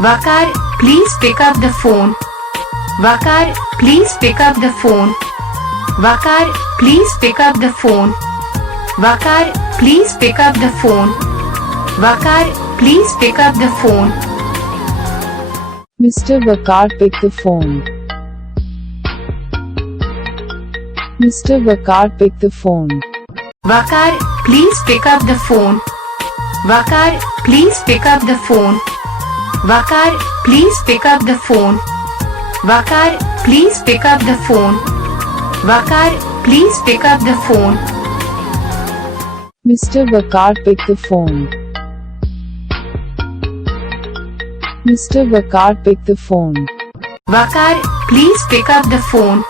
Waqar, please pick up the phone. Waqar, please pick up the phone. Waqar, please pick up the phone. Waqar, please pick up the phone. Waqar, please pick up the phone. Mr.Waqar, pick the phone. Mr.Waqar, pick the phone. Waqar, please pick up the phone. Waqar, please pick up the phone. Waqar, please pick up the phone. Waqar, please pick up the phone. Waqar, please pick up the phone. Mr.Waqar, pick the phone. Mr.Waqar, pick the phone. Waqar, please pick up the phone.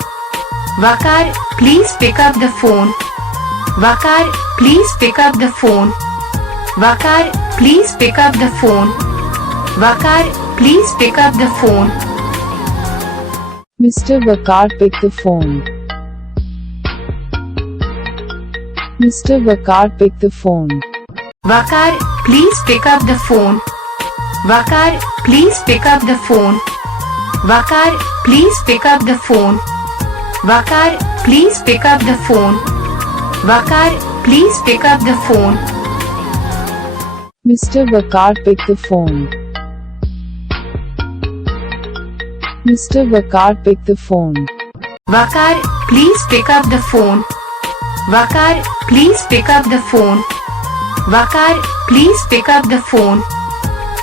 Waqar, please pick up the phone. Waqar, please pick up the phone. Waqar, please pick up the phone. Waqar, please pick up the phone. Mr.Waqar, pick the phone. Mr.Waqar, pick the phone. Waqar, please pick up the phone. Waqar, please pick up the phone. Waqar, please pick up the phone. Waqar, please pick up the phone. Waqar, please pick up the phone. Mr.Waqar, pick the phone. Mr.Waqar, pick the phone. Waqar, please pick up the phone. Waqar, please pick up the phone. Waqar, please pick up the phone.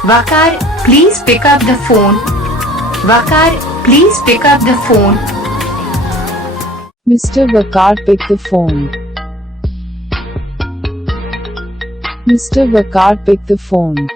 Waqar, please pick up the phone. Waqar, please pick up the phone. Mr.Waqar, pick the phone. Mr.Waqar, pick the phone.